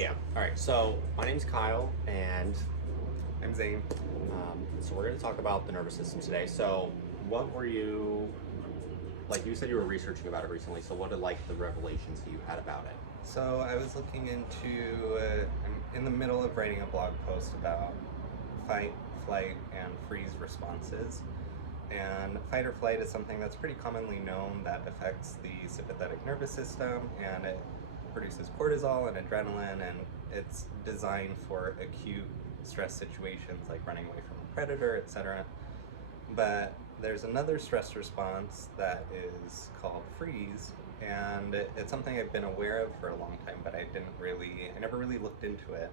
Yeah. All right. So my name's Kyle, and I'm Zane. so we're going to talk about the nervous system today. So, what were you like? You said you were researching about it recently. So, what are like the revelations that you had about it? So I was looking into, I'm in the middle of writing a blog post about fight, flight, and freeze responses. And fight or flight is something that's pretty commonly known that affects the sympathetic nervous system, and it produces cortisol and adrenaline, and it's designed for acute stress situations like running away from a predator, etc. But there's another stress response that is called freeze, and it's something I've been aware of for a long time, but I never really looked into it.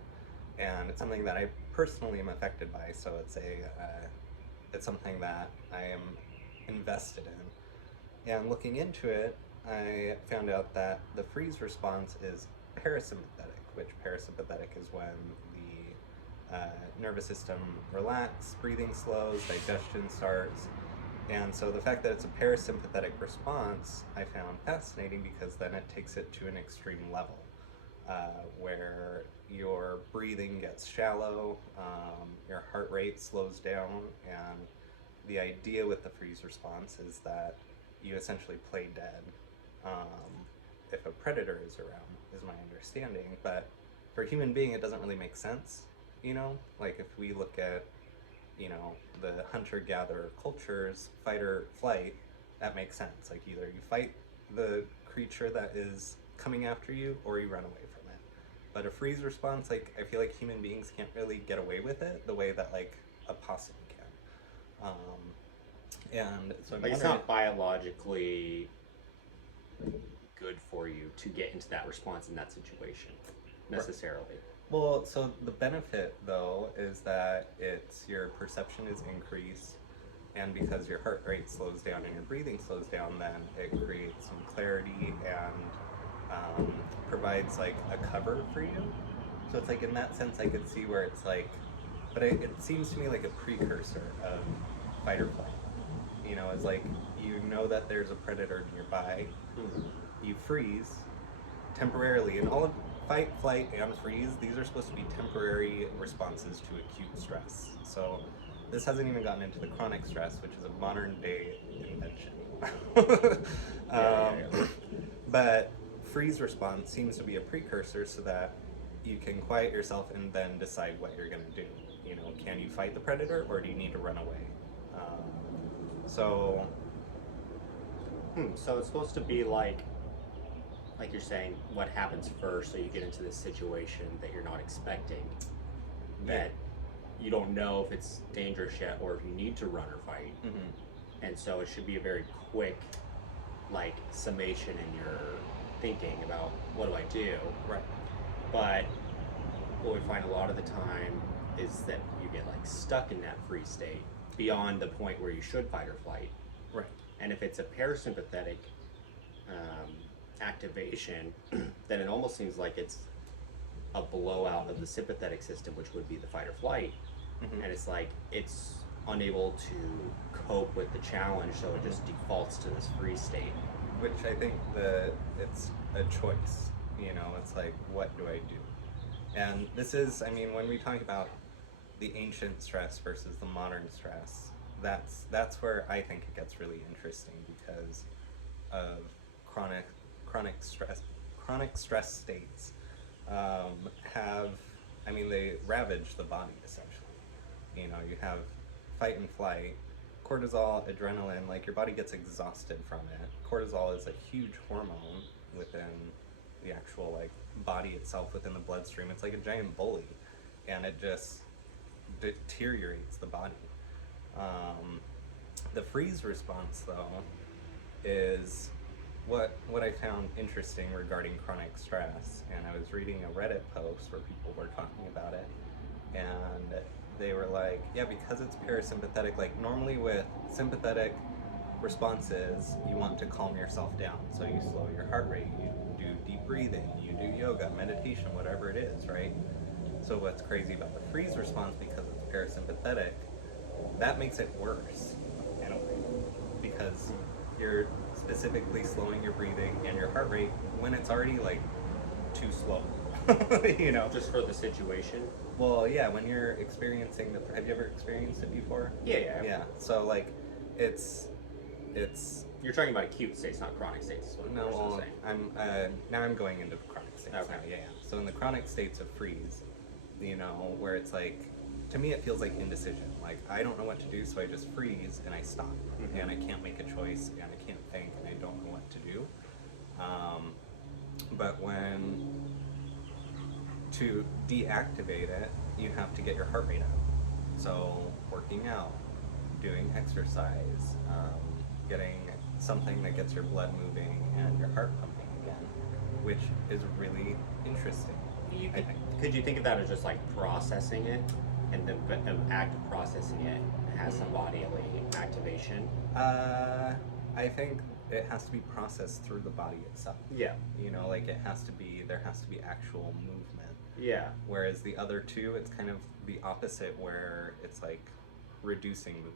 And it's something that I personally am affected by, so it's something that I am invested in. And looking into it, I found out that the freeze response is parasympathetic, which parasympathetic is when the nervous system relaxes, breathing slows, digestion starts. And so the fact that it's a parasympathetic response I found fascinating, because then it takes it to an extreme level where your breathing gets shallow, your heart rate slows down, and the idea with the freeze response is that you essentially play dead if a predator is around, is my understanding. But for a human being, it doesn't really make sense, Like if we look at, the hunter-gatherer cultures, fight or flight, that makes sense. Like either you fight the creature that is coming after you or you run away from it. But a freeze response, like I feel like human beings can't really get away with it the way that like a possum can. And so I'm Like, it's wondering, not biologically good for you to get into that response in that situation necessarily. well, so the benefit though is that it's your perception is increased, and because your heart rate slows down and your breathing slows down, then it creates some clarity and provides like a cover for you. So it's like in that sense, I could see where it's like, but it seems to me like a precursor of fight or flight. It's like you know that there's a predator nearby, you freeze temporarily, and all of fight, flight, and freeze, these are supposed to be temporary responses to acute stress. So this hasn't even gotten into the chronic stress, which is a modern day invention. But freeze response seems to be a precursor so that you can quiet yourself and then decide what you're going to do. Can you fight the predator or do you need to run away? So So it's supposed to be like you're saying, what happens first, so you get into this situation that you're not expecting, that you don't know if it's dangerous yet or if you need to run or fight. And so it should be a very quick like summation in your thinking about what do I do. Right. But what we find a lot of the time is that you get like stuck in that free state beyond the point where you should fight or flight. Right. And if it's a parasympathetic activation, then it almost seems like it's a blowout of the sympathetic system, which would be the fight or flight. And it's like it's unable to cope with the challenge, so it just defaults to this free state. Which I think it's a choice. It's like, what do I do? And this is, I mean, when we talk about the ancient stress versus the modern stress, that's where I think it gets really interesting, because of chronic stress states they ravage the body essentially. You have fight and flight, cortisol, adrenaline, like your body gets exhausted from it. Cortisol is a huge hormone within the actual like body itself, within the bloodstream. It's like a giant bully, and it just deteriorates the body. The freeze response though is what I found interesting regarding chronic stress. And I was reading a Reddit post where people were talking about it, and they were like, yeah, because it's parasympathetic, like normally with sympathetic responses, you want to calm yourself down. So you slow your heart rate, you do deep breathing, you do yoga, meditation, whatever it is, right? So what's crazy about the freeze response, because it's parasympathetic, that makes it worse in a way, because you're specifically slowing your breathing and your heart rate when it's already like too slow. You know. Just for the situation. Well, yeah. When you're experiencing the, have you ever experienced it before? Yeah. Yeah. So like, it's You're talking about acute states, not chronic states. Is what no. you're Well, saying. I'm now I'm going into the chronic states. Okay. Now, yeah. So in the chronic states of freeze, where it's like, to me it feels like indecision. Like I don't know what to do, so I just freeze and I stop, Mhm. and I can't make a choice, and I can't think, and I don't know what to do. But to deactivate it, you have to get your heart rate up. So working out, doing exercise, getting something that gets your blood moving and your heart pumping again, which is really interesting. I think. Could you think of that as just like processing it, and the act of processing it has some bodily activation? I think it has to be processed through the body itself. Yeah. Like there has to be actual movement. Yeah. Whereas the other two, it's kind of the opposite, where it's like reducing movement.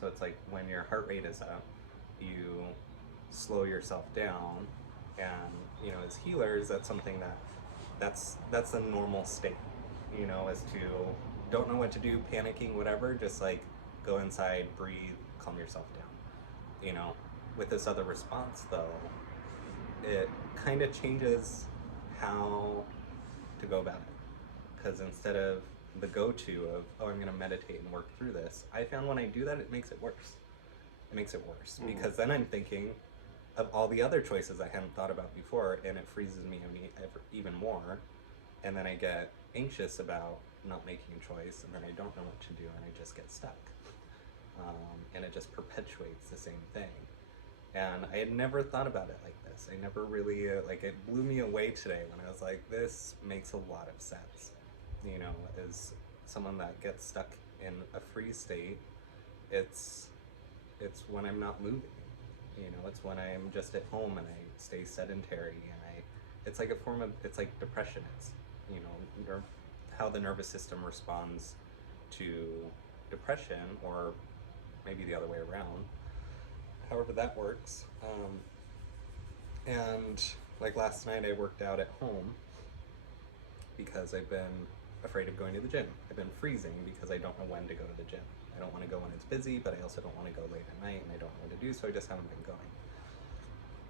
So it's like when your heart rate is up, you slow yourself down, and as healers, that's something that's a normal state. Is to don't know what to do, panicking, whatever, just like go inside, breathe, calm yourself down. With this other response though, it kind of changes how to go about it. Because instead of the go-to of, oh, I'm going to meditate and work through this, I found when I do that, it makes it worse. Mhm. Because then I'm thinking of all the other choices I hadn't thought about before, and it freezes me even more. And then I get anxious about not making a choice, and then I don't know what to do, and I just get stuck. And it just perpetuates the same thing. And I had never thought about it like this. I never really, it blew me away today when I was like, this makes a lot of sense. As someone that gets stuck in a freeze state, it's when I'm not moving. It's when I'm just at home and I stay sedentary, and it's like a form of, it's like depression. It's, how the nervous system responds to depression, or maybe the other way around. However that works. And like last night I worked out at home because I've been afraid of going to the gym. I've been freezing because I don't know when to go to the gym. I don't want to go when it's busy, but I also don't want to go late at night, and I don't know what to do, so I just haven't been going.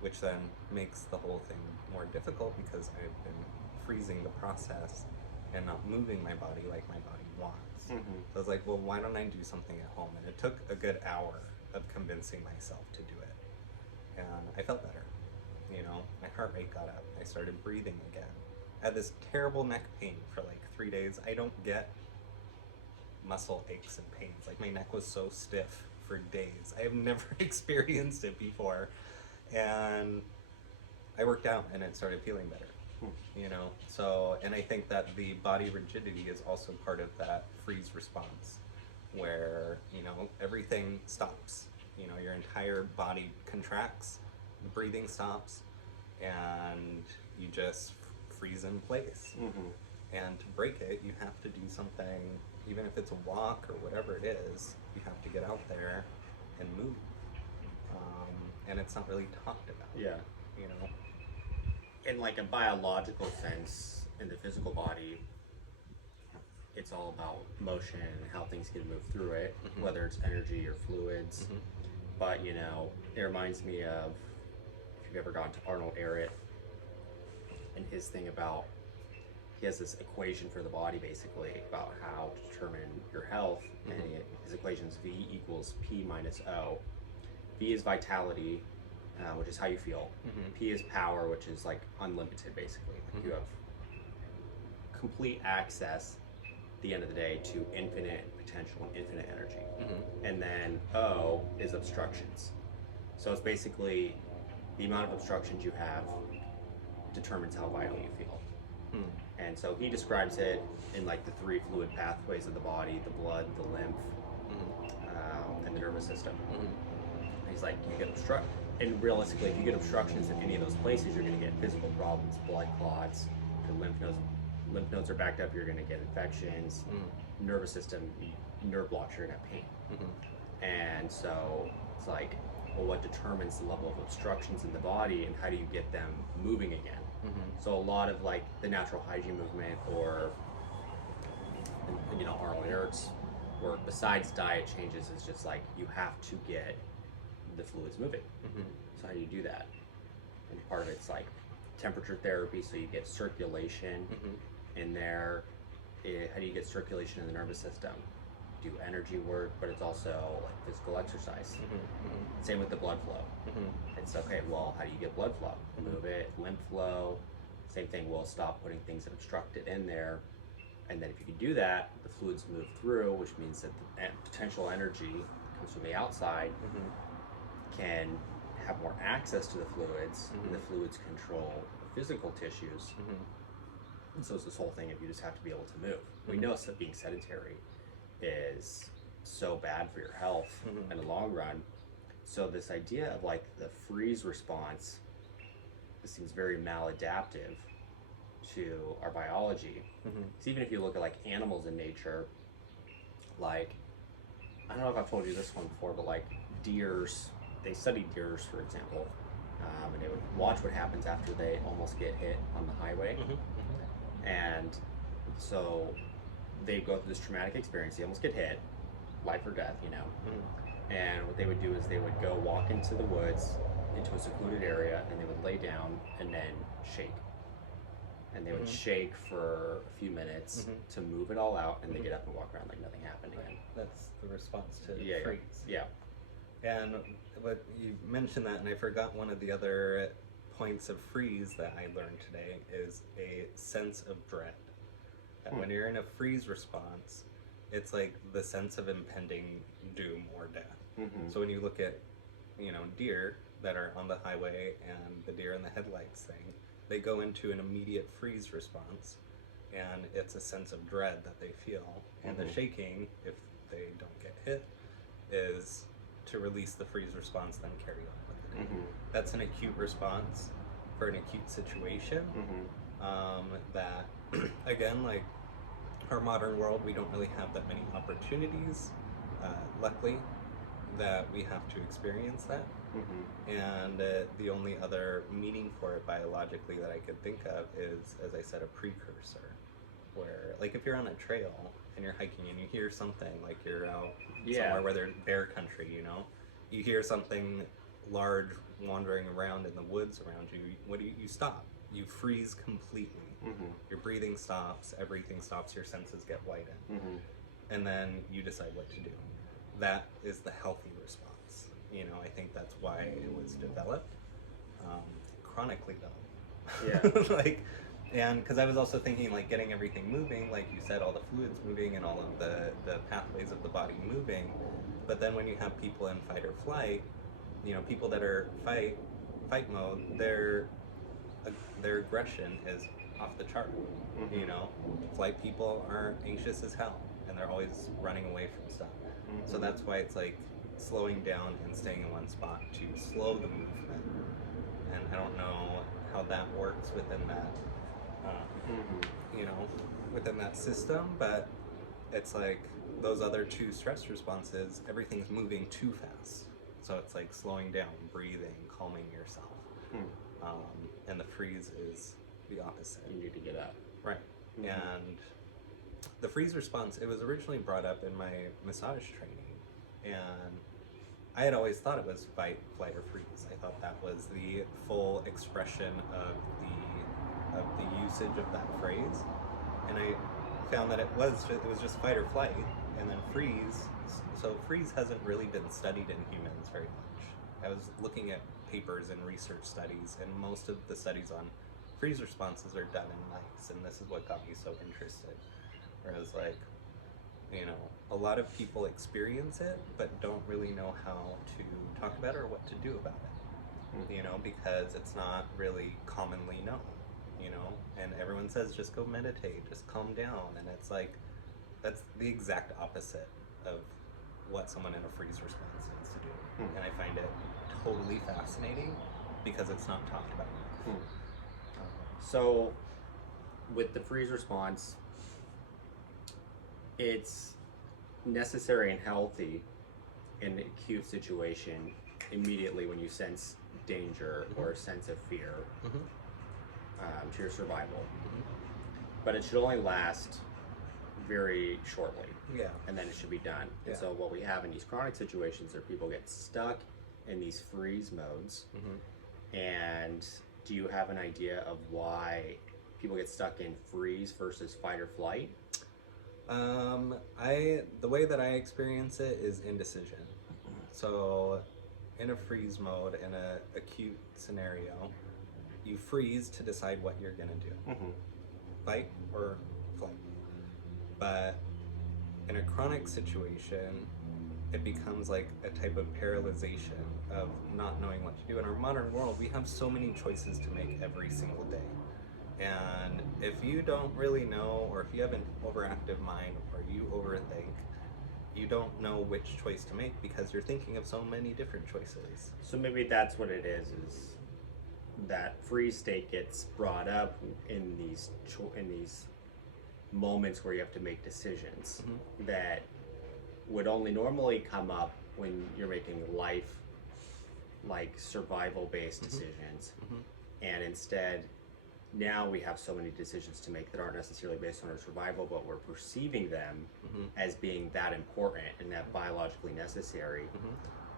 Which then makes the whole thing more difficult because I've been freezing the process and not moving my body like my body wants. Mhm. So I was like, well, why don't I do something at home? And it took a good hour of convincing myself to do it. And I felt better. My heart rate got up. I started breathing again. I had this terrible neck pain for like 3 days. I don't get muscle aches and pains. Like my neck was so stiff for days. I have never experienced it before. And I worked out and it started feeling better. So, and I think that the body rigidity is also part of that freeze response, where everything stops. Your entire body contracts, the breathing stops, and you just freeze in place. Mhm. And to break it, you have to do something, even if it's a walk or whatever it is. You have to get out there and move. And it's not really talked about. Yeah. In like a biological sense, in the physical body, it's all about motion and how things can move through it, Mhm. whether it's energy or fluids. Mhm. But it reminds me of, if you've ever gone to Arnold Ehret and his thing about, he has this equation for the body basically about how to determine your health, and his equation is V equals P minus O. V is vitality, which is how you feel. Mhm. P is power, which is like unlimited basically. Like you have complete access at the end of the day to infinite potential and infinite energy. Mhm. And then O is obstructions. So it's basically the amount of obstructions you have determines how vital you feel. Hmm. And so he describes it in like the 3 fluid pathways of the body: the blood, the lymph, and the nervous system. Mhm. He's like, you get obstruct, and realistically, if you get obstructions in any of those places, you're going to get physical problems, blood clots, your lymph nodes are backed up, you're going to get infections, nervous system, nerve blocks, you're going to have pain. Mhm. And so it's like, well, what determines the level of obstructions in the body, and how do you get them moving again? So a lot of like the natural hygiene movement, or Arnold Ehret's work, besides diet changes, is just like you have to get the fluids moving. So how do you do that? And part of it's like temperature therapy, so you get circulation in there. How do you get circulation in the nervous system? Do energy work, but it's also like physical exercise. Same with the blood flow. It's okay, well, how do you get blood flow? Move it, lymph flow. Same thing, we'll stop putting things that obstruct it in there. And then if you can do that, the fluids move through, which means that the potential energy comes from the outside, can have more access to the fluids, and the fluids control the physical tissues. And so it's this whole thing of you just have to be able to move. We know that being sedentary is so bad for your health in the long run. So this idea of like the freeze response, this seems very maladaptive to our biology. So even if you look at like animals in nature, like, I don't know if I've told you this one before, but like deers, they study deers, for example, and they would watch what happens after they almost get hit on the highway. And so they go through this traumatic experience, they almost get hit, life or death, and what they would do is they would go walk into the woods, into a secluded area, and they would lay down and then shake. And they would shake for a few minutes to move it all out, and they get up and walk around like nothing happened again. That's the response to freeze. Yeah. And what you mentioned that, and I forgot one of the other points of freeze that I learned today is a sense of dread. That when you're in a freeze response, it's like the sense of impending doom or death. So when you look at, deer that are on the highway and the deer in the headlights thing, they go into an immediate freeze response, and it's a sense of dread that they feel. And the shaking, if they don't get hit, is to release the freeze response, then carry on with the day. That's an acute response for an acute situation. That, again, like our modern world, we don't really have that many opportunities, luckily, that we have to experience that. And the only other meaning for it biologically that I could think of is, as I said, a precursor. Where, like, if you're on a trail and you're hiking and you hear something, like you're out somewhere where there's bear country, you hear something large wandering around in the woods around you, what do you stop? You freeze completely. Your breathing stops, everything stops, your senses get whitened. And then you decide what to do. That is the healthy response. I think that's why it was developed. Chronically though. And because I was also thinking, like, getting everything moving, like you said, all the fluids moving and all of the pathways of the body moving. But then when you have people in fight or flight, people that are fight mode, their aggression is off the chart. Flight people are anxious as hell, and they're always running away from stuff. So that's why it's like slowing down and staying in one spot to slow the movement. And I don't know how that works within that, within that system, but it's like those other two stress responses, everything's moving too fast. So it's like slowing down, breathing, calming yourself. And the freeze is the opposite. You need to get up. Right. And the freeze response, it was originally brought up in my massage training, and I had always thought it was fight, flight, or freeze. I thought that was the full expression of the usage of that phrase, and I found that it was just fight or flight, and then freeze. So freeze hasn't really been studied in humans very much. I was looking at papers and research studies, and most of the studies on freeze responses are done in mice, and this is what got me so interested. Whereas, like, a lot of people experience it, but don't really know how to talk about it or what to do about it, because it's not really commonly known, and everyone says, just go meditate, just calm down, and it's like, that's the exact opposite of what someone in a freeze response needs to do. And I find it totally fascinating because it's not talked about enough. So with the freeze response, it's necessary and healthy in an acute situation immediately when you sense danger or a sense of fear. to your survival, Mhm. but it should only last very shortly, Yeah. and then it should be done. And Yeah. so what we have in these chronic situations are people get stuck in these freeze modes. Mhm. And do you have an idea of why people get stuck in freeze versus fight or flight? The way that I experience it is indecision. So, in a freeze mode, in a acute scenario, you freeze to decide what you're gonna do, Mm-hmm. fight or flight. But in a chronic situation, it becomes like a type of paralyzation of not knowing what to do. In our modern world, we have so many choices to make every single day. And if you don't really know, or if you have an overactive mind, or you overthink, you don't know which choice to make because you're thinking of so many different choices. So maybe that's what it is that freeze state gets brought up in these moments where you have to make decisions Mhm. that would only normally come up when you're making life like survival based Mhm. decisions. Mhm. And instead now we have so many decisions to make that aren't necessarily based on our survival, but we're perceiving them Mhm. as being that important and that biologically necessary. Mhm.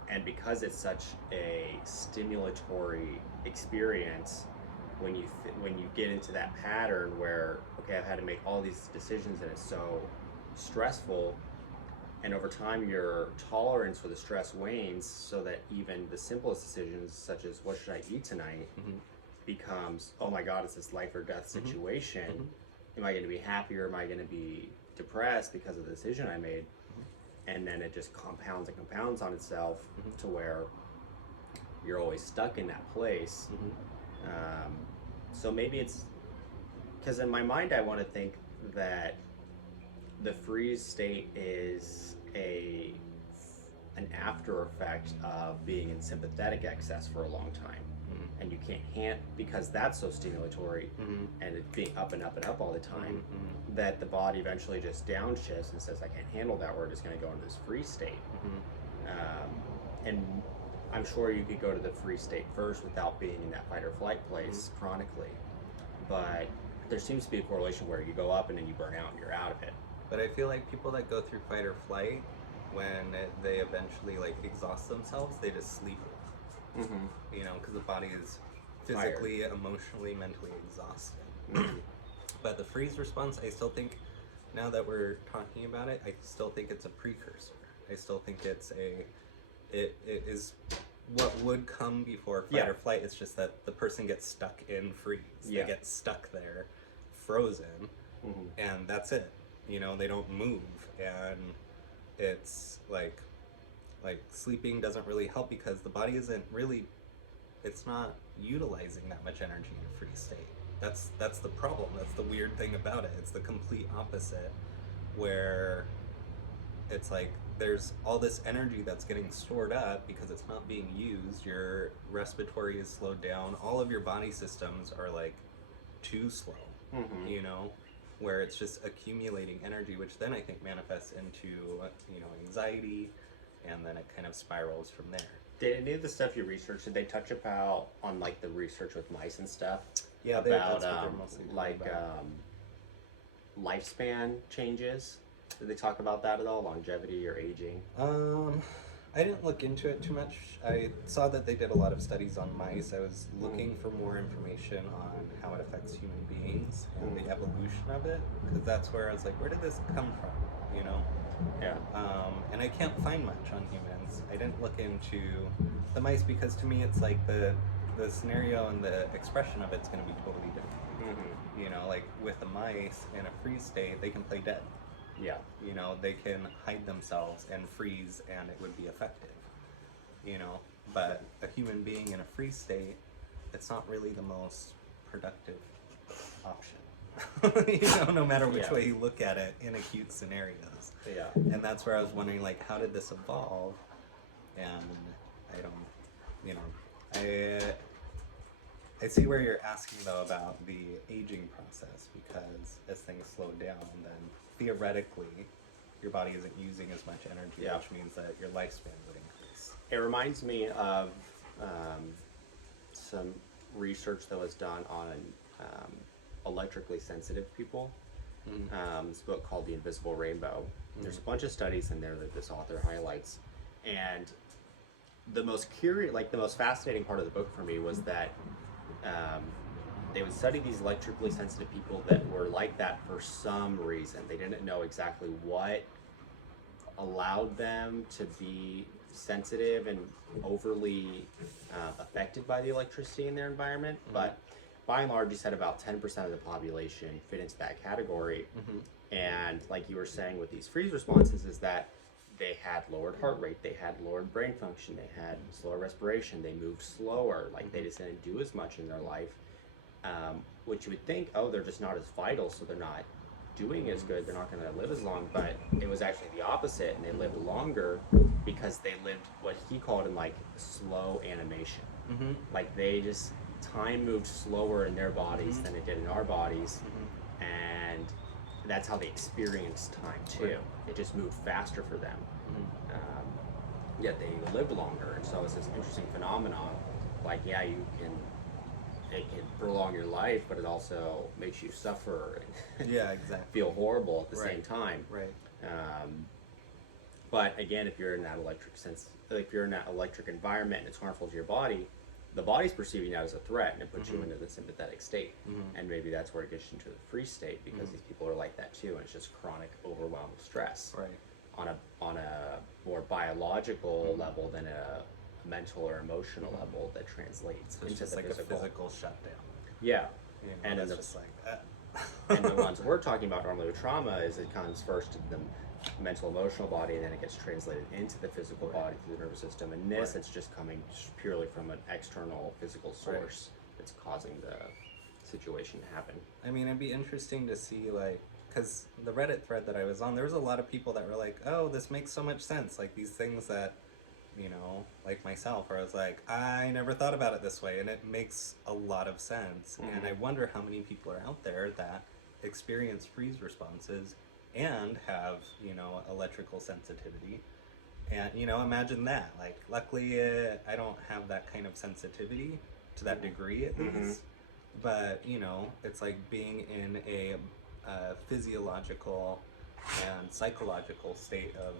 And because it's such a stimulatory experience, when you get into that pattern where, okay, I've had to make all these decisions and it's so stressful, and over time your tolerance for the stress wanes, so that even the simplest decisions, such as what should I eat tonight, Mhm. becomes, oh my god, it's this life or death Mhm. situation. Mhm. Am I going to be happy or am I going to be depressed because of the decision I made? Mhm. And then it just compounds and compounds on itself Mhm. to where you're always stuck in that place. Mhm. So maybe it's because in my mind I want to think that the freeze state is an after effect of being in sympathetic excess for a long time, Mhm. and you can't because that's so stimulatory, Mhm. and it being up and up and up all the time, Mhm. that the body eventually just downshifts and says, I can't handle that, we're just going to go into this freeze state. Mhm. And I'm sure you could go to the freeze state first without being in that fight or flight place chronically, but there seems to be a correlation where you go up and then you burn out and you're out of it. But I feel like people that go through fight or flight, when they eventually like exhaust themselves, they just sleep. Mm-hmm. You know, because the body is physically, emotionally, mentally exhausted. Mm-hmm. But the freeze response, I still think, now that we're talking about it, I still think it's a precursor. I still think it is what would come before fight Yeah. or flight. It's just that the person gets stuck in freeze. Yeah. They get stuck there, frozen, Mm-hmm. and that's it. You know, they don't move, and it's like sleeping doesn't really help because the body isn't really, it's not utilizing that much energy in a freeze state. That's the problem. That's the weird thing about it. It's the complete opposite, where it's like there's all this energy that's getting stored up because it's not being used. Your respiratory is slowed down. All of your body systems are like too slow. Mm-hmm. You know, where it's just accumulating energy, which then I think manifests into anxiety, and then it kind of spirals from there. Did any of the stuff you researched, did they touch about on like the research with mice and stuff? Yeah, About that's what they're mostly talking like about. lifespan changes. Did they talk about that at all? Longevity or aging? I didn't look into it too much. I saw that they did a lot of studies on mice. I was looking for more information on how it affects human beings and the evolution of it, because that's where I was like, where did this come from? You know? Yeah. And I can't find much on humans. I didn't look into the mice because to me it's like the scenario and the expression of it's going to be totally different. Mm-hmm. You know, like with the mice in a freeze state, they can play dead. Yeah. You know, they can hide themselves and freeze and it would be effective. You know, but a human being in a freeze state, it's not really the most productive option. You know, no matter which Yeah. way you look at it in acute scenarios. Yeah. And that's where I was wondering, like, how did this evolve? And I don't, you know, I see where you're asking though about the aging process, because as things slow down, then theoretically your body isn't using as much energy, Yeah. which means that your lifespan would increase. It reminds me of some research that was done on electrically sensitive people. Mm. This book called The Invisible Rainbow. There's a bunch of studies in there that this author highlights, and the most curious, like the most fascinating part of the book for me was that um, they would study these electrically sensitive people that were like that for some reason. They didn't know exactly what allowed them to be sensitive and overly affected by the electricity in their environment, but by and large, you said about 10% of the population fit into that category. And like you were saying with these freeze responses, is that they had lowered heart rate, they had lowered brain function, they had slower respiration, they moved slower, like they just didn't do as much in their life. Which you would think, oh, they're just not as vital, so they're not doing as good, they're not going to live as long, but it was actually the opposite, and they lived longer because they lived what he called in like slow animation. Like they just, time moved slower in their bodies than it did in our bodies, and that's how they experienced time too. Right. It just moved faster for them. Yet they lived longer, and so it's this interesting phenomenon. Like, yeah, it can prolong your life, but it also makes you suffer and Yeah, exactly. feel horrible at the Right. same time. Right. But again, if you're in that if you're in that electric environment and it's harmful to your body, the body's perceiving that as a threat, and it puts you into the sympathetic state. And maybe that's where it gets you into the freeze state, because these people are like that too, and it's just chronic overwhelming stress Right. on a more biological level than a mental or emotional level that translates So it's into just the like physical. a physical shutdown. Yeah. You know, And that's then the- just like that. And the ones we're talking about normally with trauma is it comes first to the mental emotional body, and then it gets translated into the physical body through the nervous system. And this, Right. it's just coming purely from an external physical source that's causing the situation to happen. I mean, it'd be interesting to see, like, because the Reddit thread that I was on, there was a lot of people that were like, oh, this makes so much sense. Like, these things that, you know, like myself, where I was like, I never thought about it this way, and it makes a lot of sense. And I wonder how many people are out there that experience freeze responses and have, you know, electrical sensitivity. And, you know, imagine that. Like, luckily, I don't have that kind of sensitivity to that degree, at least. But, you know, it's like being in a physiological and psychological state of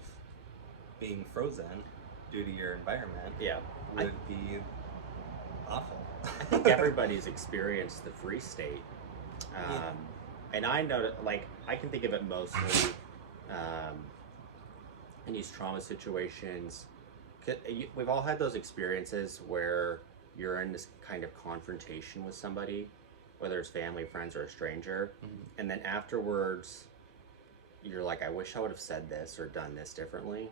being frozen due to your environment Yeah. would be awful. I think everybody's experienced the freeze state. And I know that, like, I can think of it mostly in these trauma situations. We've all had those experiences where you're in this kind of confrontation with somebody, whether it's family, friends, or a stranger, and then afterwards, you're like, I wish I would have said this or done this differently,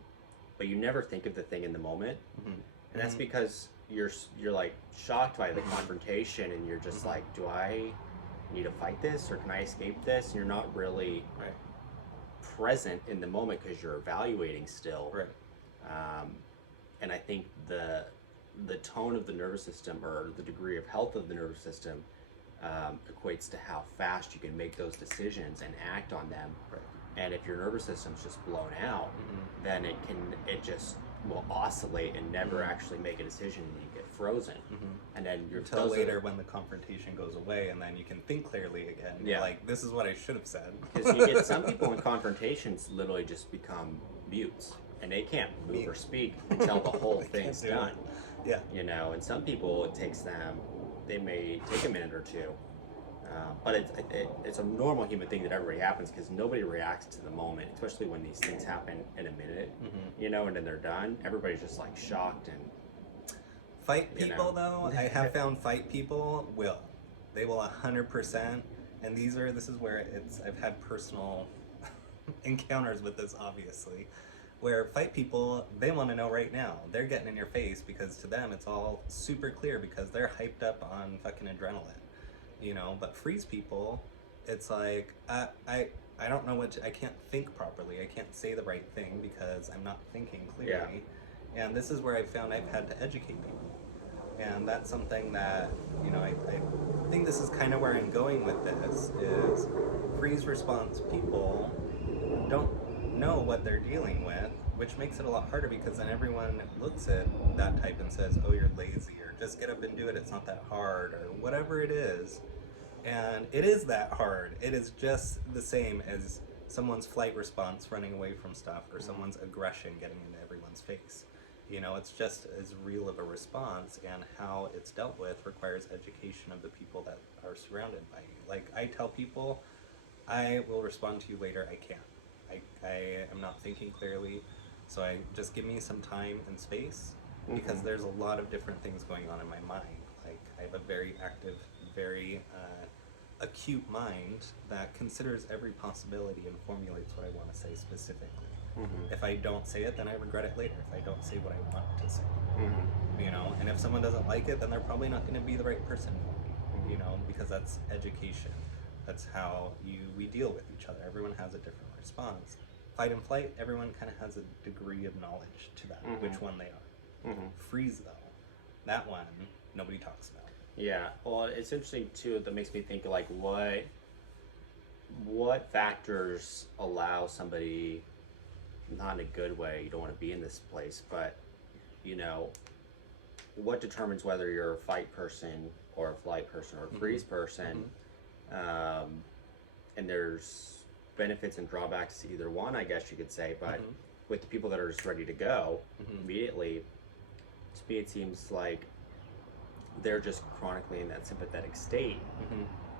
but you never think of the thing in the moment, and that's because you're like shocked by the confrontation, and you're just like, do I need to fight this, or can I escape this? And you're not really Right. present in the moment because you're evaluating still. Right. And I think the tone of the nervous system, or the degree of health of the nervous system, equates to how fast you can make those decisions and act on them. Right. And if your nervous system's just blown out, then it just will oscillate and never actually make a decision, and you get frozen. And then you're Until later when the confrontation goes away, and then you can think clearly again. You're Yeah. like, this is what I should have said. Because you get some people in confrontations literally just become mutes, and they can't move or speak until the whole They thing's can't do done. it. Yeah. You know, and some people, it takes them, they may take a minute or two, but it's a normal human thing that everybody happens, because nobody reacts to the moment, especially when these things happen in a minute, you know, and then they're done. Everybody's just like shocked. And Fight You people, know. though, I have found fight people will. They will 100%. And this is where I've had personal encounters with this, obviously, where fight people, they want to know right now. They're getting in your face because to them it's all super clear because they're hyped up on fucking adrenaline, you know. But freeze people, it's like, I don't know I can't think properly. I can't say the right thing because I'm not thinking clearly. And this is where I found I've had to educate people. And that's something that, you know, I think this is kind of where I'm going with this, is freeze response people don't know what they're dealing with, which makes it a lot harder, because then everyone looks at that type and says, oh, you're lazy, or just get up and do it, it's not that hard, or whatever it is. And it is that hard. It is just the same as someone's flight response running away from stuff or someone's aggression getting into everyone's face. You know, it's just as real of a response, and how it's dealt with requires education of the people that are surrounded by you. Like, I tell people, I will respond to you later, I can't. I am not thinking clearly, so I just give me some time and space, because there's a lot of different things going on in my mind. Like, I have a very active, very acute mind that considers every possibility and formulates what I want to say specifically. If I don't say it, then I regret it later. If I don't say what I want to say, you know, and if someone doesn't like it, then they're probably not going to be the right person for me, you know, because that's education. That's how we deal with each other. Everyone has a different response. Fight and flight, everyone kind of has a degree of knowledge to that, which one they are. Freeze, though, that one nobody talks about. Yeah, well, it's interesting too. That makes me think, like, what factors allow somebody, not in a good way, you don't want to be in this place, but, you know, what determines whether you're a fight person or a flight person or a freeze person? And there's benefits and drawbacks to either one, I guess you could say, but with the people that are just ready to go immediately, to me it seems like they're just chronically in that sympathetic state,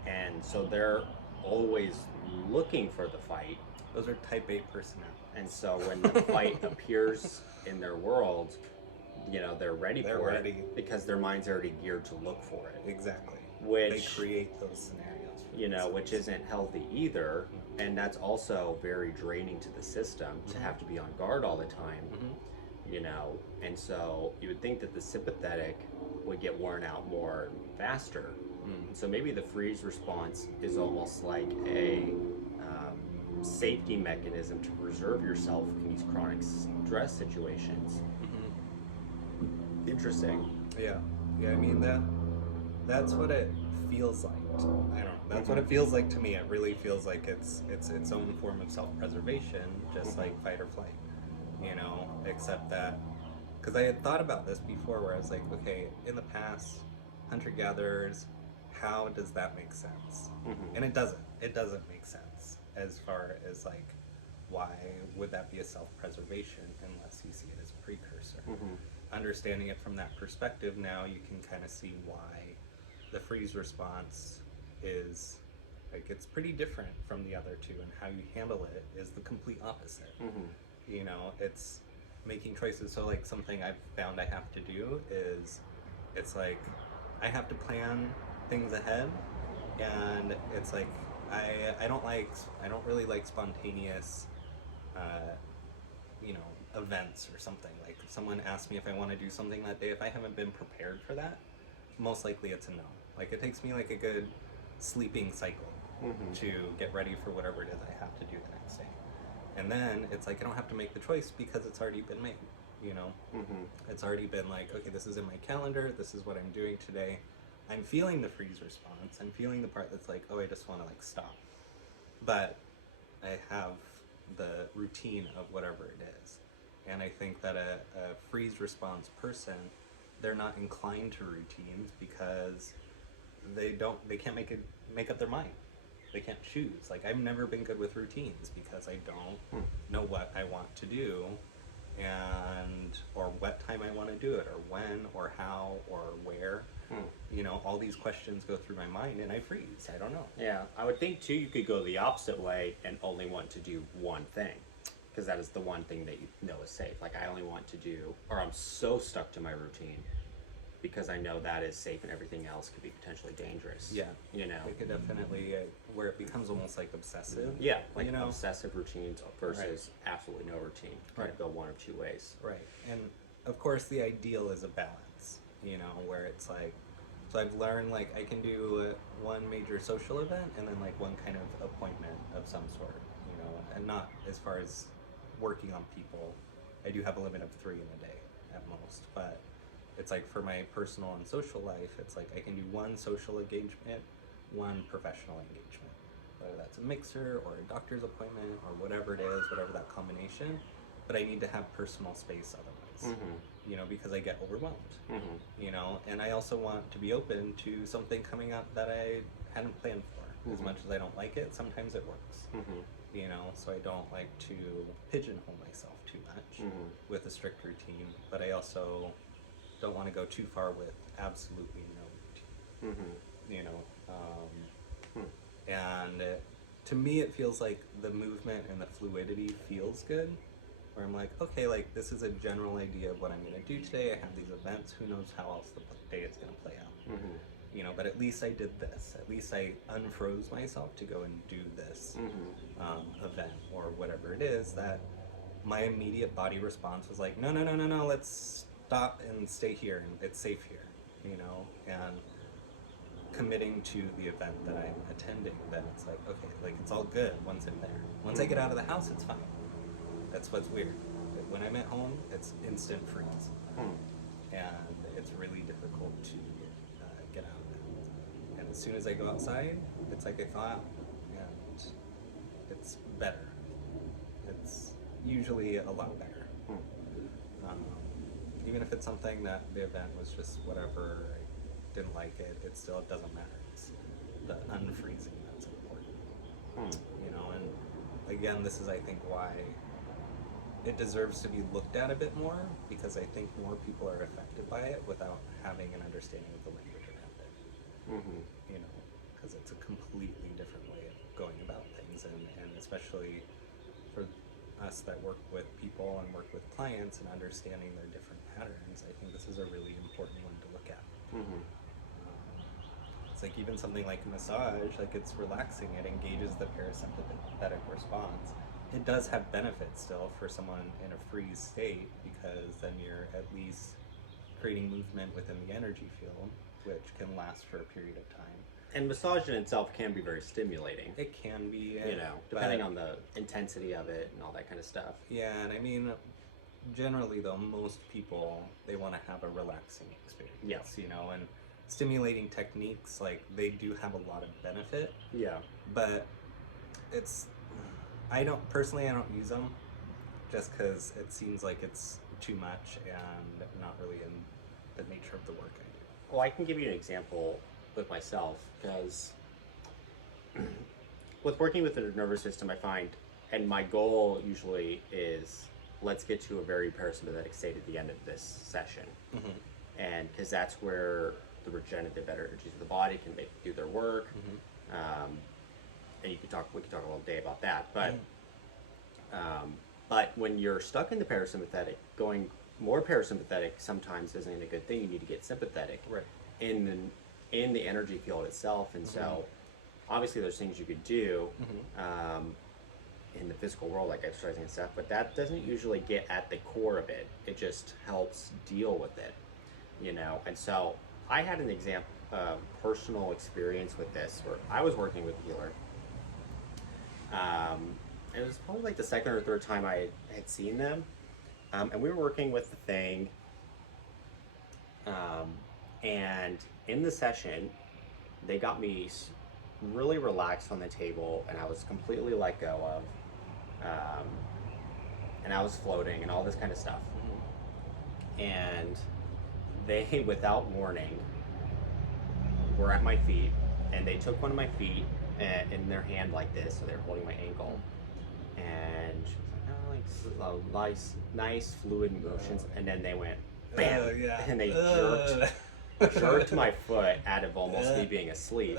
and so they're always looking for the fight. Those are type A personnel. And so when the fight appears in their world, you know, they're ready for it because their mind's already geared to look for it. Exactly. Which, they create those scenarios. You know, which isn't healthy either. And that's also very draining to the system to have to be on guard all the time. You know, and so you would think that the sympathetic would get worn out more faster. And so maybe the freeze response is almost like a safety mechanism to preserve yourself in these chronic stress situations. Interesting. Yeah, I mean, that's what it feels like. I don't know. That's what it feels like to me. It really feels like it's its own form of self-preservation, just like fight or flight. You know, except that, because I had thought about this before, where I was like, okay, in the past, hunter-gatherers, how does that make sense? And it doesn't. It doesn't make sense as far as, like, why would that be a self-preservation unless you see it as a precursor? Understanding it from that perspective, now you can kind of see why the freeze response is, like, it's pretty different from the other two, and how you handle it is the complete opposite. You know, it's making choices. So, like, something I've found I have to do is, it's like, I have to plan things ahead, and it's like, I don't really like spontaneous, you know, events or something. Like, if someone asks me if I want to do something that day, if I haven't been prepared for that, most likely it's a no. Like, it takes me like a good sleeping cycle to get ready for whatever it is I have to do the next day. And then it's like I don't have to make the choice because it's already been made, you know? It's already been like, okay, this is in my calendar, this is what I'm doing today. I'm feeling the freeze response. I'm feeling the part that's like, oh, I just want to, like, stop. But I have the routine of whatever it is. And I think that a freeze response person, they're not inclined to routines because they can't make up their mind. They can't choose. Like, I've never been good with routines because I don't know what I want to do, and or what time I want to do it, or when, or how, or where. You know, all these questions go through my mind, and I freeze. I don't know. Yeah, I would think too you could go the opposite way and only want to do one thing, because that is the one thing that you know is safe. Like, I only want to do, or I'm so stuck to my routine because I know that is safe and everything else could be potentially dangerous. Yeah, you know, it could definitely where it becomes almost like obsessive. Yeah, like, you know, obsessive routines versus absolutely no routine. Try to go one of two ways. Right, and of course the ideal is a balance. You know, where it's like, so I've learned, like, I can do one major social event and then, like, one kind of appointment of some sort. You know, and not as far as working on people. I do have a limit of 3 in a day at most, but it's like for my personal and social life, it's like I can do one social engagement, one professional engagement, whether that's a mixer or a doctor's appointment or whatever it is, whatever that combination, but I need to have personal space otherwise, you know, because I get overwhelmed, you know, and I also want to be open to something coming up that I hadn't planned for. As much as I don't like it, sometimes it works. You know, so I don't like to pigeonhole myself too much with a strict routine, but I also don't want to go too far with absolutely no routine. You know, and to me it feels like the movement and the fluidity feels good, where I'm like, okay, like this is a general idea of what I'm going to do today. I have these events, who knows how else the day is going to play out. You know, but at least I did this. At least I unfroze myself to go and do this event or whatever it is, that my immediate body response was like, no, no, no, no, no, let's stop and stay here, and it's safe here, you know, and committing to the event that I'm attending, then it's like, okay, like it's all good once I'm there. Once I get out of the house, it's fine. That's what's weird. When I'm at home, it's instant freeze. And it's really difficult to get out of that. And as soon as I go outside, it's like I thaw out, and it's better. It's usually a lot better. Even if it's something that the event was just whatever, I didn't like it, it still doesn't matter. It's the unfreezing that's important. You know, and again, this is, I think, why it deserves to be looked at a bit more, because I think more people are affected by it without having an understanding of the language around it. You know, because it's a completely different way of going about things, and especially for us that work with people and work with clients and understanding their different patterns, I think this is a really important one to look at. It's like even something like massage, like it's relaxing, it engages the parasympathetic response. It does have benefits still for someone in a freeze state, because then you're at least creating movement within the energy field, which can last for a period of time. And massage in itself can be very stimulating. It can be, You know, depending on the intensity of it and all that kind of stuff. Yeah, and I mean, generally though, most people, they want to have a relaxing experience. Yeah. You know, and stimulating techniques, like, they do have a lot of benefit, Yeah. but it's, I don't use them just because it seems like it's too much and not really in the nature of the work I do. Well, I can give you an example with myself, because with working with the nervous system, I find, and my goal usually is, let's get to a very parasympathetic state at the end of this session. And because that's where the regenerative energies of the body can do their work. And we can talk all day about that, but when you're stuck in the parasympathetic, going more parasympathetic sometimes isn't a good thing. You need to get sympathetic in the energy field itself. And so obviously there's things you could do in the physical world, like exercising and stuff, but that doesn't usually get at the core of it. It just helps deal with it, you know. And so I had an personal experience with this, where I was working with a healer. It was probably like the second or third time I had seen them, and we were working with the thing, and in the session they got me really relaxed on the table, and I was completely let go of, and I was floating and all this kind of stuff. And they, without warning, were at my feet, and they took one of my feet in their hand like this, so they're holding my ankle, and she was like, oh, like nice fluid motions, and then they went bam, and they jerked my foot out of almost me being asleep,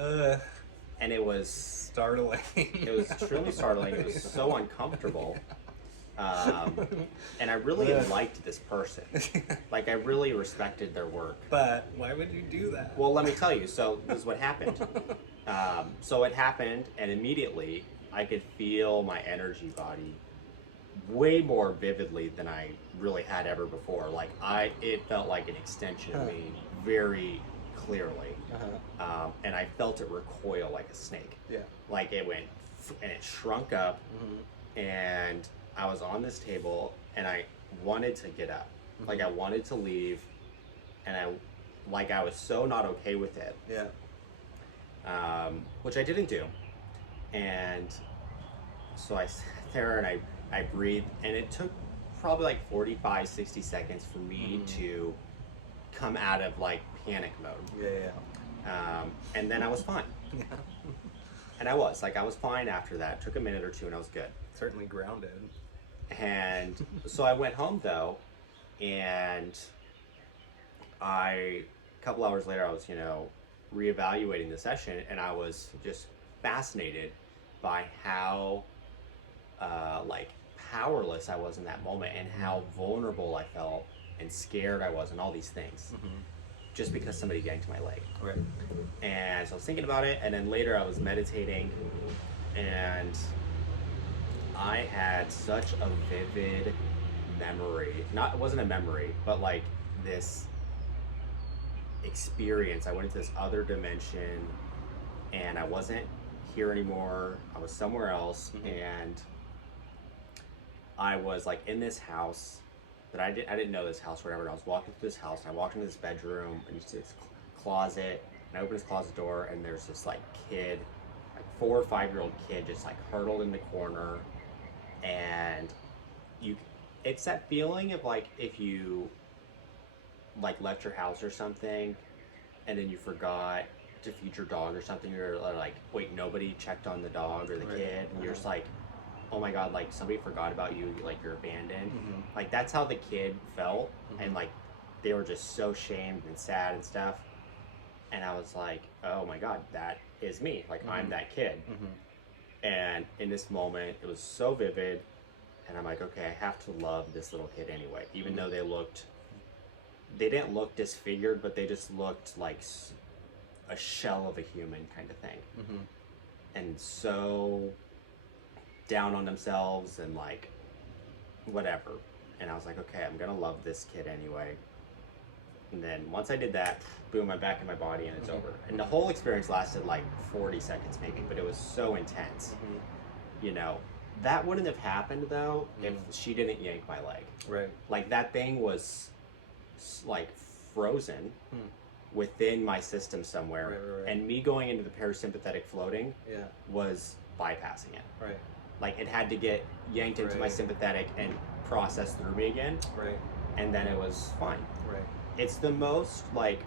and it was startling. It was truly startling. It was so uncomfortable. And I really liked this person. Like, I really respected their work. But why would you do that? Well, let me tell you. So this is what happened. So it happened, and immediately I could feel my energy body way more vividly than I really had ever before. Like, it felt like an extension of me very clearly. And I felt it recoil like a snake. Yeah. Like, it went, and it shrunk up, and I was on this table, and I wanted to get up. Like, I wanted to leave, and I was so not okay with it. Yeah. Which I didn't do. And so I sat there, and I breathed, and it took probably like 45, 60 seconds for me to come out of like panic mode. Yeah. And then I was fine. Yeah. And I was fine after that. It took a minute or two and I was good. Certainly grounded. And so I went home though, and a couple hours later, I was, reevaluating the session, and I was just fascinated by how, like, powerless I was in that moment, and how vulnerable I felt, and scared I was, and all these things, just because somebody yanked my leg. Right. And so I was thinking about it, and then later I was meditating, and I had such a vivid memory. It wasn't a memory, but like this experience. I went into this other dimension, and I wasn't here anymore. I was somewhere else, and I was like in this house that I didn't know this house or whatever. And I was walking through this house, and I walked into this bedroom, and you see this closet, and I opened this closet door, and there's this like kid, like 4 or 5 year old kid, just like hurtled in the corner, and it's that feeling of like if you like left your house or something, and then you forgot to feed your dog or something, you're like, wait, nobody checked on the dog or the kid, and you're just like, oh my god, like somebody forgot about you, like you're abandoned. Like that's how the kid felt, and like they were just so shamed and sad and stuff. And I was like, oh my god, that is me. Like I'm that kid. And in this moment, it was so vivid, and I'm like, okay, I have to love this little kid anyway, even though they didn't look disfigured, but they just looked like a shell of a human kind of thing. And so down on themselves and like whatever. And I was like, okay, I'm gonna love this kid anyway. And then once I did that, boom, I'm back in my body and it's over. And the whole experience lasted like 40 seconds maybe, but it was so intense. That wouldn't have happened though if she didn't yank my leg. Right. Like that thing was like frozen within my system somewhere, Right. and me going into the parasympathetic floating was bypassing it. Right. Like it had to get yanked into my sympathetic and processed through me again, Right. and then it was fine. Right. It's the most like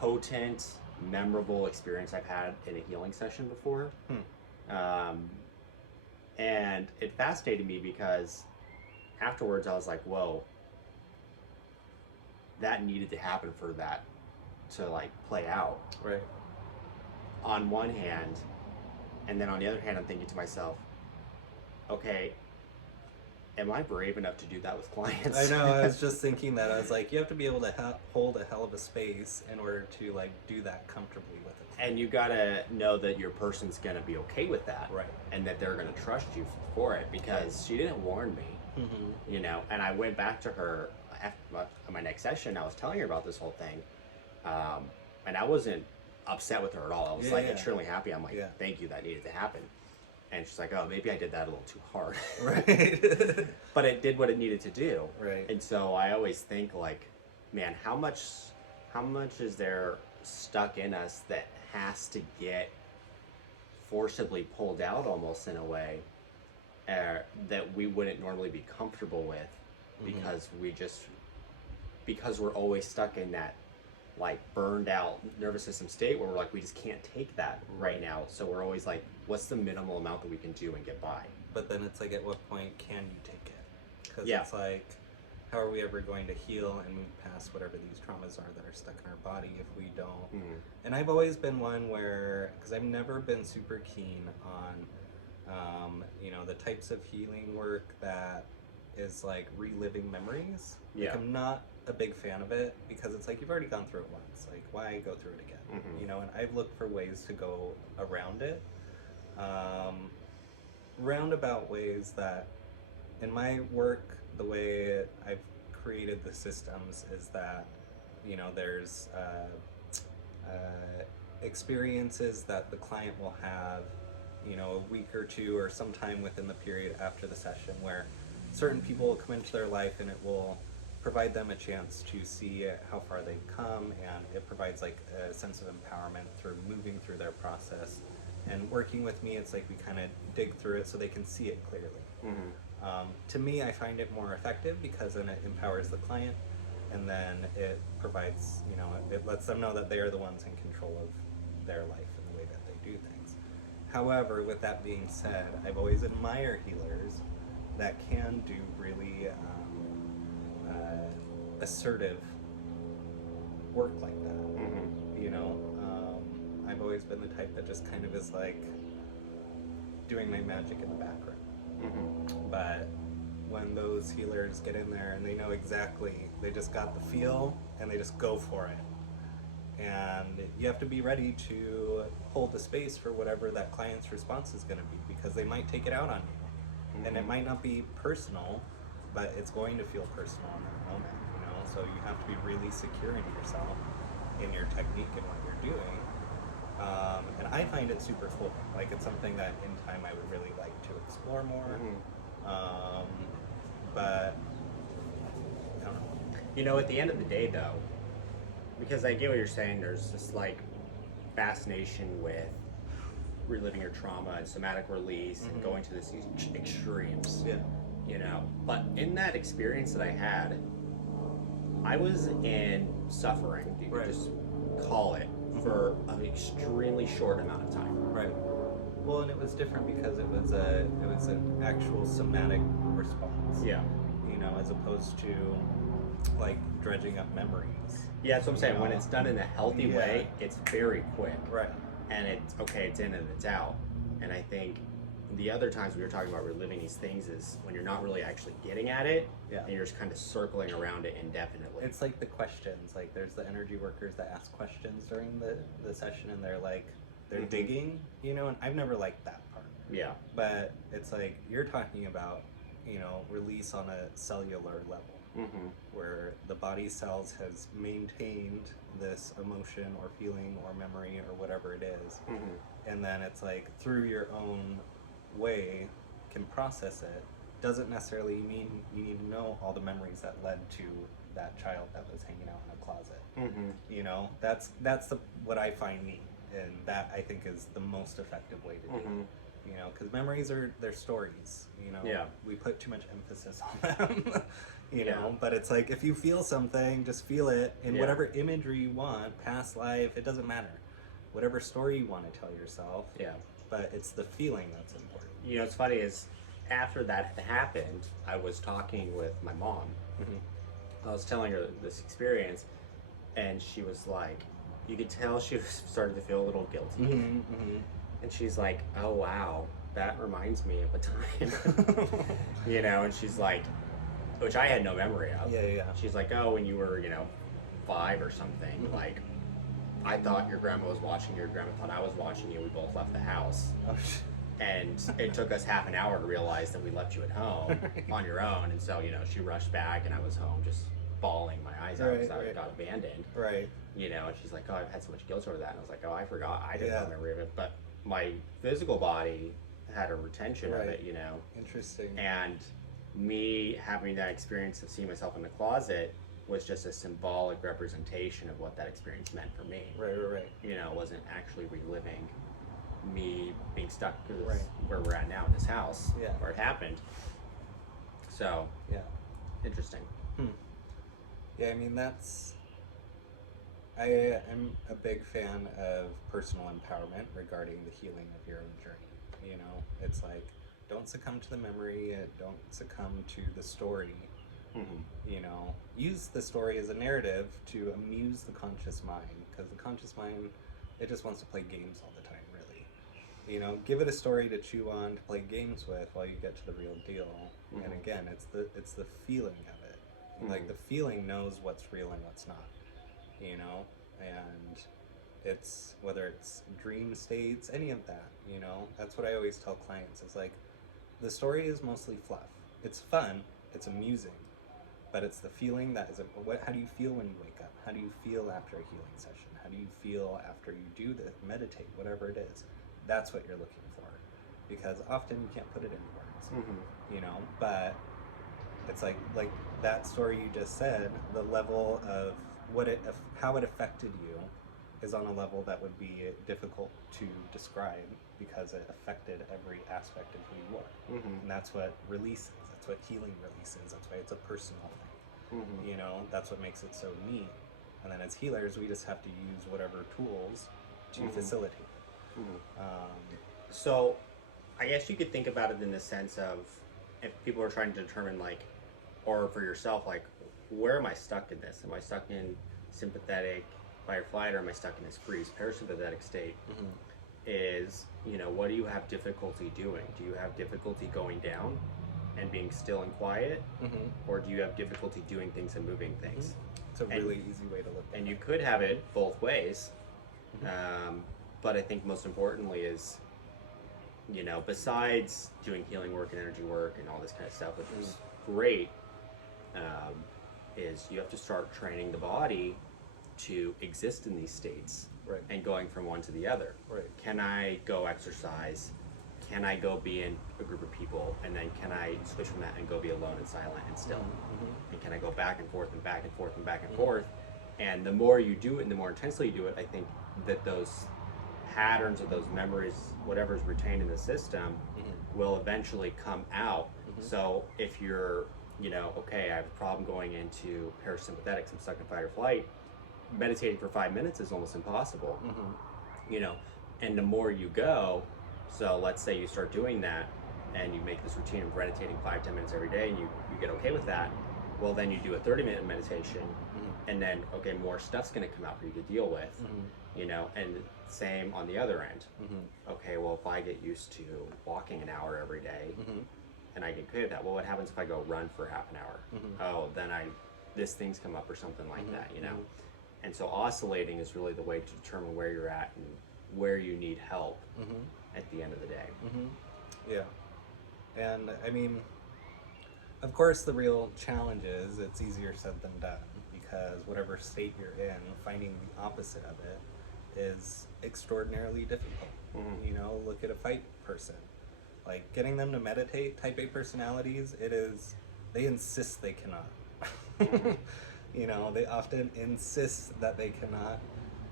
potent, memorable experience I've had in a healing session before. And it fascinated me because afterwards I was like, whoa, that needed to happen for that to like play out. Right. On one hand, and then on the other hand, I'm thinking to myself, okay, am I brave enough to do that with clients? I know, I was just thinking that. I was like, you have to be able to hold a hell of a space in order to like do that comfortably with it. And you gotta know that your person's gonna be okay with that. Right. And that they're gonna trust you for it, because she didn't warn me, and I went back to her after my next session. I was telling her about this whole thing, and I wasn't upset with her at all. I was extremely happy. I'm like, thank you, that needed to happen. And she's like, oh, maybe I did that a little too hard. Right. But it did what it needed to do. Right. And so I always think like, man, how much is there stuck in us that has to get forcibly pulled out almost in a way, that we wouldn't normally be comfortable with, because we're always stuck in that like burned out nervous system state where we're like, we just can't take that right now. So we're always like, what's the minimal amount that we can do and get by? But then it's like, at what point can you take it? Because Yeah. it's like, how are we ever going to heal and move past whatever these traumas are that are stuck in our body if we don't? And I've always been one where, because I've never been super keen on, the types of healing work that is like reliving memories. Like, Yeah. I'm not a big fan of it, because it's like, you've already gone through it once. Like, why go through it again? And I've looked for ways to go around it. Roundabout ways that, in my work, the way I've created the systems is that, there's experiences that the client will have, a week or two or sometime within the period after the session, where certain people will come into their life, and it will provide them a chance to see how far they've come, and it provides like a sense of empowerment through moving through their process. And working with me, it's like we kind of dig through it so they can see it clearly. To me, I find it more effective because then it empowers the client, and then it provides, it lets them know that they are the ones in control their life and the way that they do things. However, with that being said, I've always admired healers that can do really assertive work like that. You know, I've always been the type that just kind of is like doing my magic in the background. But when those healers get in there and they know exactly, they just got the feel and they just go for it. And you have to be ready to hold the space for whatever that client's response is going to be, because they might take it out on you. And it might not be personal, but it's going to feel personal in that moment, you know? So you have to be really secure in yourself, in your technique and what you're doing. And I find it super cool. Like, it's something that in time I would really like to explore more. But I don't know. You know, at the end of the day, though, because I get what you're saying, there's this like fascination with reliving your trauma and somatic release and going to these extremes. Yeah. You know, but in that experience that I had, I was in suffering, you could Right. just call it, for an extremely short amount of time. Right. Well, and it was different because it was an actual somatic response. Yeah. You know, as opposed to like dredging up memories. Yeah, that's what I'm saying. When it's done in a healthy Yeah. way, it's very quick. Right. And it's okay, it's in and it's out. And I think the other times when you're talking about reliving these things is when you're not really actually getting at it, Yeah. and you're just kind of circling around it indefinitely. It's like the questions. Like, there's the energy workers that ask questions during the session, and they're like, they're digging, you know, and I've never liked that part. Yeah. But it's like, you're talking about, you know, release on a cellular level, where the body cells has maintained this emotion or feeling or memory or whatever it is. And then it's like, through your own way, can process it. Doesn't necessarily mean you need to know all the memories that led to that child that was hanging out in a closet. You know, that's what I find neat, and that I think is the most effective way to do it. You know, because memories they're stories. You know, Yeah. we put too much emphasis on them. You know, but it's like, if you feel something, just feel it in whatever imagery you want, past life, it doesn't matter. Whatever story you want to tell yourself. Yeah. But it's the feeling that's important. You know, what's funny is after that had happened, I was talking with my mom. I was telling her this experience, and she was like, you could tell she was starting to feel a little guilty. And she's like, oh wow, that reminds me of a time. You know, and she's like, which I had no memory of. Yeah. She's like, oh, when you were, 5 or something, like, I thought your grandma was watching you, your grandma thought I was watching you, we both left the house. And it took us half an hour to realize that we left you at home on your own. And so, she rushed back, and I was home just bawling my eyes out because I got abandoned. Right. And she's like, oh, I've had so much guilt over that. And I was like, oh, I forgot. I didn't Yeah. remember of it. But my physical body had a retention of it, Interesting. And me having that experience of seeing myself in the closet was just a symbolic representation of what that experience meant for me. Right. It wasn't actually reliving me being stuck Right. where we're at now in this house, Yeah. where it happened. So, Yeah. interesting. Yeah, I mean, I am a big fan of personal empowerment regarding the healing of your own journey. It's like, don't succumb to the memory, don't succumb to the story. Use the story as a narrative to amuse the conscious mind, because the conscious mind, it just wants to play games all the time, really. Give it a story to chew on, to play games with while you get to the real deal. And again, it's the feeling of it. Like, the feeling knows what's real and what's not. And it's, whether it's dream states, any of that, that's what I always tell clients, is like, the story is mostly fluff. It's fun, it's amusing, but it's the feeling that is, how do you feel when you wake up? How do you feel after a healing session? How do you feel after you do meditate, whatever it is? That's what you're looking for, because often you can't put it into words, but it's like that story you just said, the level of how it affected you is on a level that would be difficult to describe, because it affected every aspect of who you are. And that's what release is. That's what healing release is. That's why it's a personal thing. That's what makes it so neat. And then as healers, we just have to use whatever tools to Mhm. facilitate. Mhm. Um, So, I guess you could think about it in the sense of if people are trying to determine, like, or for yourself, like, where am I stuck in this? Am I stuck in sympathetic fight or flight, or am I stuck in this freeze parasympathetic state? mhm, Is, what do you have difficulty doing? Do you have difficulty going down and being still and quiet, mhm, or do you have difficulty doing things and moving mhm. things? It's a And really easy way to look at and it. you could have it both ways. Mhm. But I think most importantly is, besides doing healing work and energy work and all this kind of stuff, which is great, um, is you have to start training the body to exist in these states Right. and going from one to the other. Right. Can I go exercise? Can I go be in a group of people? And then can I switch from that and go be alone and silent and still? Mhm, And can I go back and forth and back and forth and back and Mhm. forth? And the more you do it and the more intensely you do it, I think that those patterns or those memories, whatever's retained in the system, mhm, will eventually come out. Mhm. So if you're, okay, I have a problem going into parasympathetics, I'm stuck in fight or flight, meditating for 5 minutes is almost impossible, mhm, you know. And the more you go, so let's say you start doing that and you make this routine of meditating 5-10 minutes every day and you get okay with that, well, then you do a 30-minute meditation, mhm, and then, okay, more stuff's going to come out for you to deal with, mhm, and same on the other end. mhm, Okay, well, if I get used to walking an hour every day mhm, and I get good at that, well, what happens if I go run for half an hour? Mhm. Oh, then this thing's come up or something like Mhm, that. mhm. And so oscillating is really the way to determine where you're at and where you need help Mhm. at the end of the day. Mhm. Yeah. And I mean, of course, the real challenge is it's easier said than done because whatever state you're in, finding the opposite of it is extraordinarily difficult. Mhm. You know, look at a fight person. Like getting them to meditate, type A personalities, they insist they cannot. Mhm. You know, they often insist that they cannot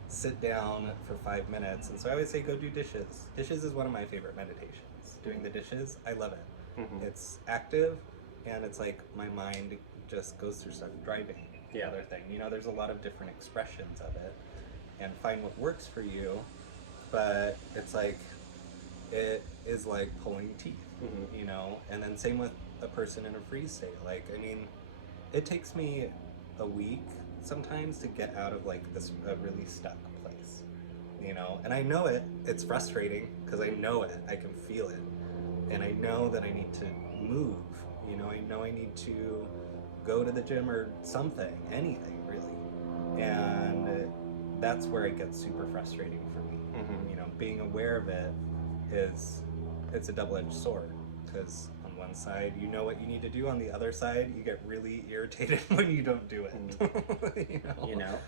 sit down for 5 minutes. And so I always say go do dishes. Dishes is one of my favorite meditations. Doing the dishes, I love it. Mhm. It's active and it's like my mind just goes through stuff. Driving, Yeah. another thing. You know, there's a lot of different expressions of it and find what works for you. But it's like, it is like pulling teeth, Mhm. you know? And then same with a person in a freeze state. Like, I mean, it takes me a week sometimes to get out of like a really stuck place, you know. And I know it's frustrating because I know it, I can feel it, and I know that I need to move, you know. I know I need to go to the gym or something, anything really. And that's where it gets super frustrating for me. Mhm. You know, being aware of it it's a double-edged sword because on one side you know what you need to do, on the other side you get really irritated when you don't do it.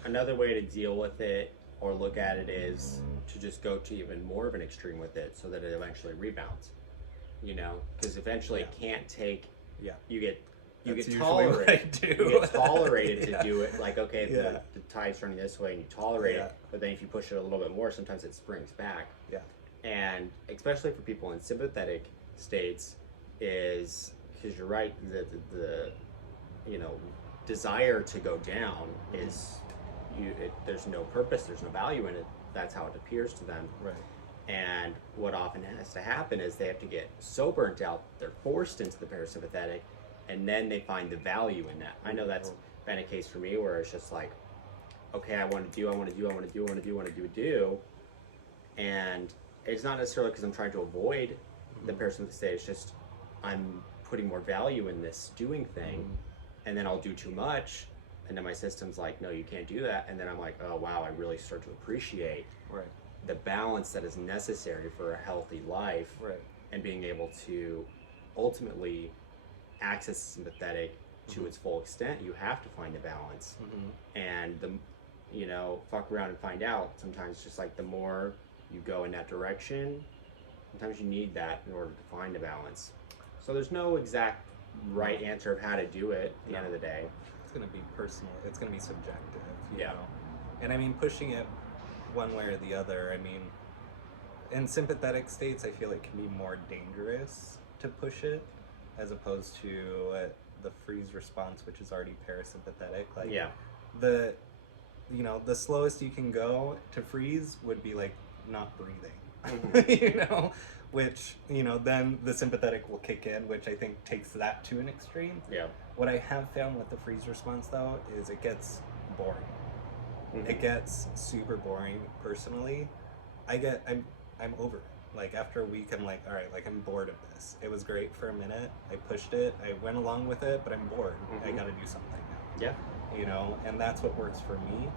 Another way to deal with it or look at it is to just go to even more of an extreme with it so that it eventually rebounds, because eventually it can't take, Yeah, you get that's usually what I tolerated do. you get tolerated Yeah. to do it, like, okay, Yeah. the tide's turning this way and you tolerate Yeah. it, but then if you push it a little bit more, sometimes it springs back. Yeah. And especially for people in sympathetic states, is because you're right, the desire to go down is there's no purpose, there's no value in it. That's how it appears to them. Right. And what often has to happen is they have to get so burnt out, they're forced into the parasympathetic, and then they find the value in that. I know that's been a case for me where it's just like, okay, I want to do, and it's not necessarily because I'm trying to avoid the parasympathetic state. It's just I'm putting more value in this doing thing, and then I'll do too much, and then my system's like, no, you can't do that, and then I'm like, oh wow, I really start to appreciate Right. the balance that is necessary for a healthy life, Right. and being able to ultimately access sympathetic to its full extent. You have to find the balance, and fuck around and find out. Sometimes just like the more you go in that direction, sometimes you need that in order to find a balance. So there's no exact right answer of how to do it at the end of the day. It's going to be personal. It's going to be subjective. You Yeah. know? And I mean, pushing it one way or the other, I mean, in sympathetic states, I feel it can be more dangerous to push it as opposed to the freeze response, which is already parasympathetic. Like, Yeah. the slowest you can go to freeze would be like not breathing. Mhm. You know, which, then the sympathetic will kick in, which I think takes that to an extreme. Yeah. What I have found with the freeze response though is it gets boring. Mhm. It gets super boring personally. I'm over it. Like after a week I'm like, all right, like I'm bored of this. It was great for a minute. I pushed it. I went along with it, but I'm bored. I Mhm. got to do something now. Yeah. And that's what works for me.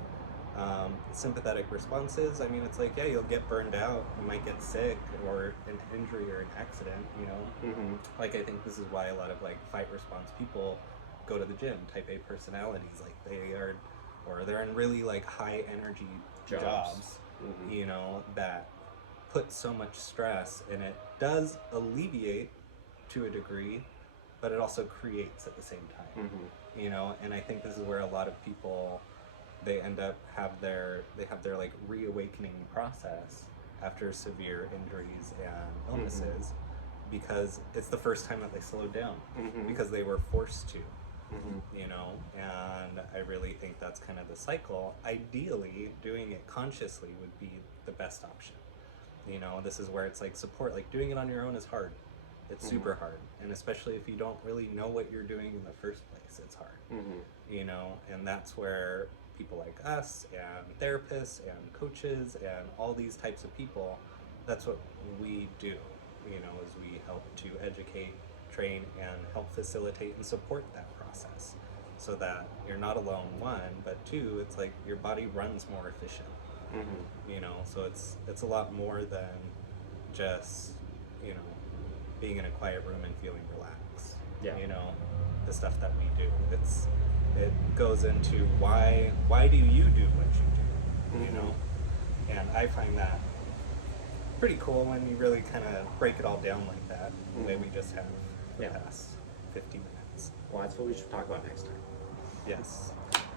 Sympathetic responses, I mean, it's like, yeah, you'll get burned out, you might get sick or an injury or an accident. Mm-hmm. Like I think this is why a lot of like fight response people go to the gym, type A personalities, like they're in really like high energy jobs, Mm-hmm. that put so much stress, and it does alleviate to a degree, but it also creates at the same time. Mm-hmm. And I think this is where a lot of people, they end up they have their like reawakening process after severe injuries and illnesses, because it's the first time that they slowed down, Mm-hmm. because they were forced to. Mm-hmm. And I really think that's kind of the cycle. Ideally, doing it consciously would be the best option. This is where it's like support, like doing it on your own is hard. It's Mhm. super hard, and especially if you don't really know what you're doing in the first place, it's hard. Mm-hmm. And that's where people like us and therapists and coaches and all these types of people, that's what we do, is we help to educate, train, and help facilitate and support that process, so that you're not alone, one, but two, it's like your body runs more efficient. Mm-hmm. So it's a lot more than just, you know being in a quiet room and feeling relaxed. Yeah. The stuff that we do, it goes into why do you do what you do. Mm-hmm. And I find that pretty cool when you really kind of break it all down like that, the way we just have for Yeah. the past 50 minutes. Well, that's what we should talk about next time. Yes.